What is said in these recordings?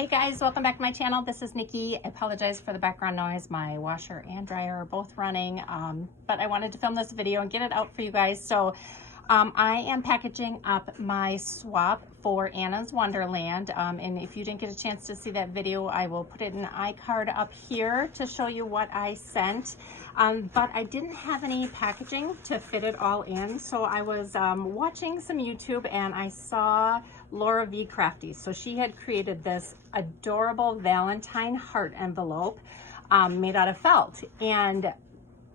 Hey guys, welcome back to my channel. This is Nikki. I apologize for the background noise. My washer and dryer are both running, but I wanted to film this video and get it out for you guys. So I am packaging up my swap for Anna's Wonderland. And if you didn't get a chance to see that video, I will put it in an iCard up here to show you what I sent. But I didn't have any packaging to fit it all in. So I was watching some YouTube and I saw Laura V. Crafty. So she had created this adorable Valentine heart envelope made out of felt. And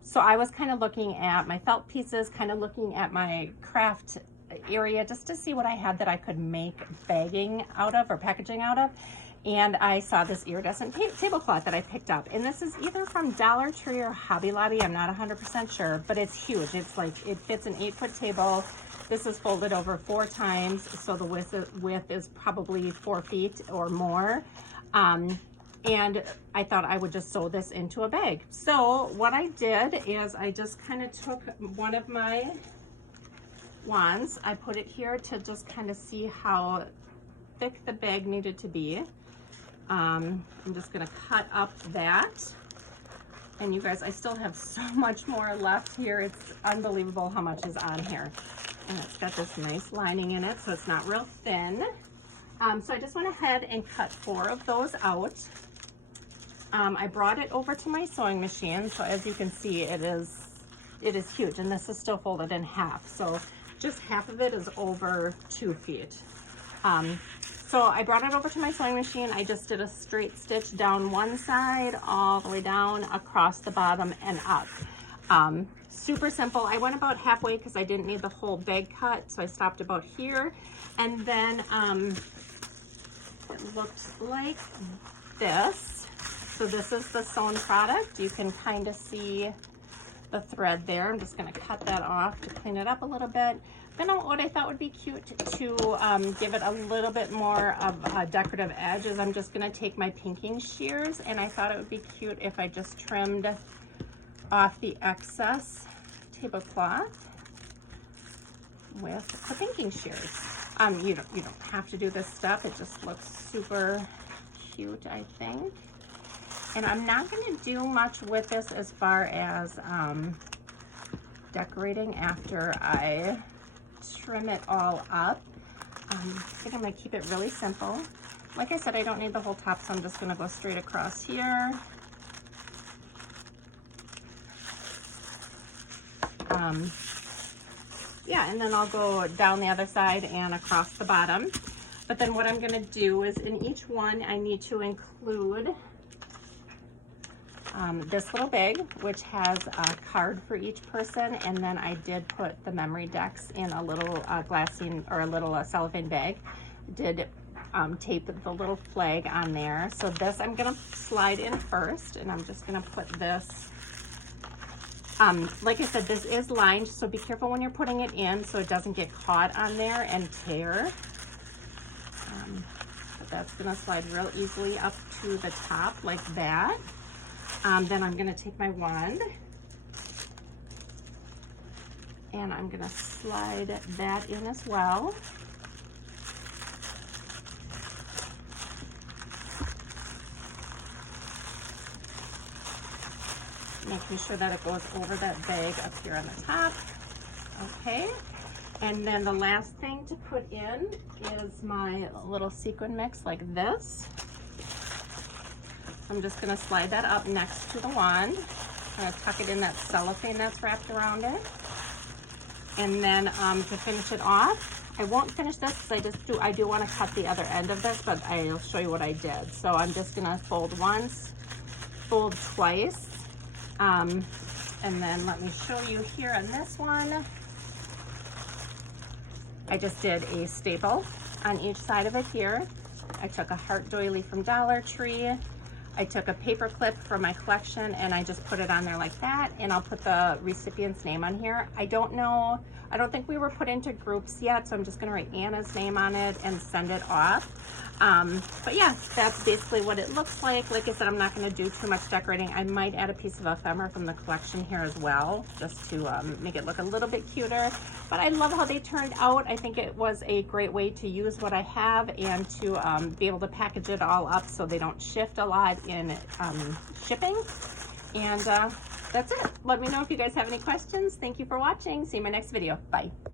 so I was kind of looking at my felt pieces, kind of looking at my craft area just to see what I had that I could make bagging out of or packaging out of. And I saw this iridescent tablecloth that I picked up. And this is either from Dollar Tree or Hobby Lobby. I'm not 100% sure, but it's huge. It's like, it fits an 8-foot table. This is folded over 4 times. So the width is probably 4 feet or more. And I thought I would just sew this into a bag. So what I did is I just kind of took one of my wands. I put it here to just kind of see how thick the bag needed to be. I'm just gonna cut up that. And you guys, I still have so much more left here. It's unbelievable how much is on here. And it's got this nice lining in it, so it's not real thin. So I just went ahead and cut 4 of those out. I brought it over to my sewing machine, so as you can see, it is huge, and this is still folded in half. So just half of it is over 2 feet. So I brought it over to my sewing machine. I just did a straight stitch down one side, all the way down, across the bottom, and up. Super simple. I went about halfway because I didn't need the whole bag cut, so I stopped about here. And then it looked like this. So this is the sewn product. You can kind of see the thread there. I'm just going to cut that off to clean it up a little bit. Then what I thought would be cute to give it a little bit more of a decorative edge is I'm just going to take my pinking shears, and I thought it would be cute if I just trimmed off the excess tablecloth with the pinking shears. You don't have to do this step. It just looks super cute, I think. And I'm not going to do much with this as far as decorating after I trim it all up. I think I'm going to keep it really simple. Like I said, I don't need the whole top, so I'm just going to go straight across here. Yeah, and then I'll go down the other side and across the bottom. But then what I'm going to do is in each one, I need to include this little bag, which has a card for each person, and then I did put the memory decks in a little glassine or a little cellophane bag. Did tape the little flag on there. So this I'm gonna slide in first, and I'm just gonna put this. Like I said, this is lined, so be careful when you're putting it in so it doesn't get caught on there and tear. But that's gonna slide real easily up to the top like that. Then I'm going to take my wand and I'm going to slide that in as well. Making sure that it goes over that bag up here on the top. Okay. And then the last thing to put in is my little sequin mix like this. I'm just going to slide that up next to the wand. I'm going to tuck it in that cellophane that's wrapped around it. And then to finish it off, I won't finish this because I do want to cut the other end of this, but I'll show you what I did. So I'm just going to fold once, fold twice, and then let me show you here on this one. I just did a staple on each side of it here. I took a heart doily from Dollar Tree. I took a paper clip from my collection and I just put it on there like that, and I'll put the recipient's name on here. I don't know I don't think we were put into groups yet, so I'm just gonna write Anna's name on it and send it off. But yeah, that's basically what it looks like. Like I said, I'm not gonna do too much decorating. I might add a piece of ephemera from the collection here as well, just to make it look a little bit cuter. But I love how they turned out. I think it was a great way to use what I have and to be able to package it all up so they don't shift a lot in shipping. And that's it. Let me know if you guys have any questions. Thank you for watching. See you in my next video. Bye.